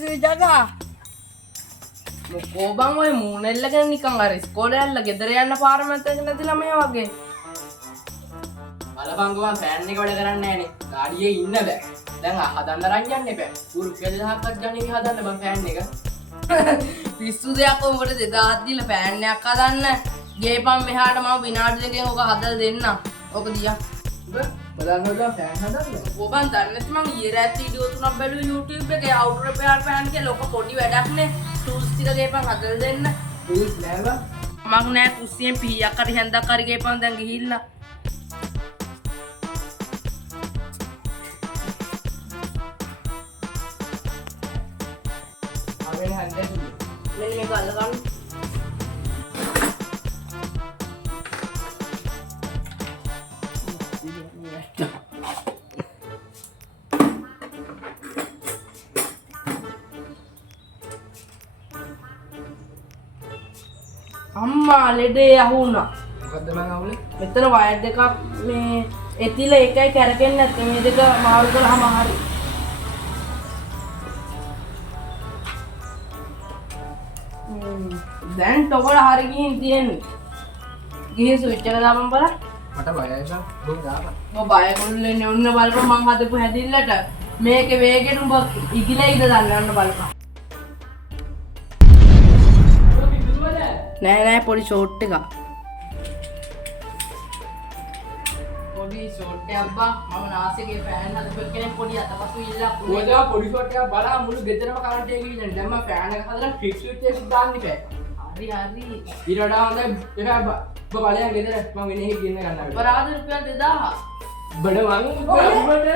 sini jaga. Moco bang ඔය මූණෙල්ලගෙන නිකන් අර ඉස්කෝලේ යන්න ගෙදර යන්න පාර මැදට නැති ළමයා වගේ. බලපං ගමන් ෆෑන් එක වැඩ කරන්නේ නැහනේ. ගාඩියේ ඉන්න බෑ. දැන් හදන්න රන් යන්න එපා. උරු කෙලහක්වත් ගණන් හදන්න බං ෆෑන් එක. පිස්සු දෙයක් උඹට 2000ක් දීලා ෆෑන් එකක් හදන්න. ගේපම් මෙහාට මම විනාඩි දෙකකින් ඔක හදලා දෙන්නම්. ඔක දියා. බලන්න හොදලා ෆෑන් හදන්න. ඔබන් දන්නේ නැති මං ඊයේ රාත්‍රී වීඩියෝ තුනක් බැලුවා YouTube එකේ outer repair fan කියලා ඔක පොඩි වැඩක් නේ. tools ටික ගේපම් හදලා දෙන්න. ටූල්ස් නෑ බං. මං නෑ කුස්සියෙන් පීයක් හරි හැන්දක් හරි ගේපම් දැන් ගිහිල්ලා. ආවෙන හන්දේ. මෙන්න මේක අල්ලගන්න. අම්මා ලෙඩේ යහුණා. මොකද්ද මං අවුලේ? මෙතන වයර් දෙකක් මේ එතිලා එකයි කැරකෙන්නේ නැත්නම් මේ දෙක මාරු කළාම හරි. දැන් ටොකල හරි ගිහින් තියෙන්නේ. ගිහින් ස්විච් එක දාපන් බලන්න. මට බයයි බං. බොන් දාපන්. ඔබ බයගොල්ලෙන්නේ ඔන්න බලපන් මං හදපු හැදිල්ලට මේකේ වේගෙට උඹ ඉගිලා ඉඳ ගන්න බලපන්. නෑ නෑ පොඩි ෂෝට් එකක්. පොඩි ෂෝට් එකක් බා මම නාසයේ ෆෑන් හදපු කෙනෙක් පොඩි අතපසු ඉල්ලක් ඔයලා පොඩි ෂොට් එකක් බලලා මුළු ගෙදරම කරන්ට් එක ගිහින් දැන් මම ෆෑන් එක හදලා ෆික්ස් ස්විච් එකක් දාන්න ඉපැයි. හරි හරි. ඊට වඩා හොඳයි ඒක ඔබ බලයන් ගෙදර මම වෙන එකක් ගෙන්න ගන්නවා. අපරාධ රුපියල් 2000. බඩ වං උඹට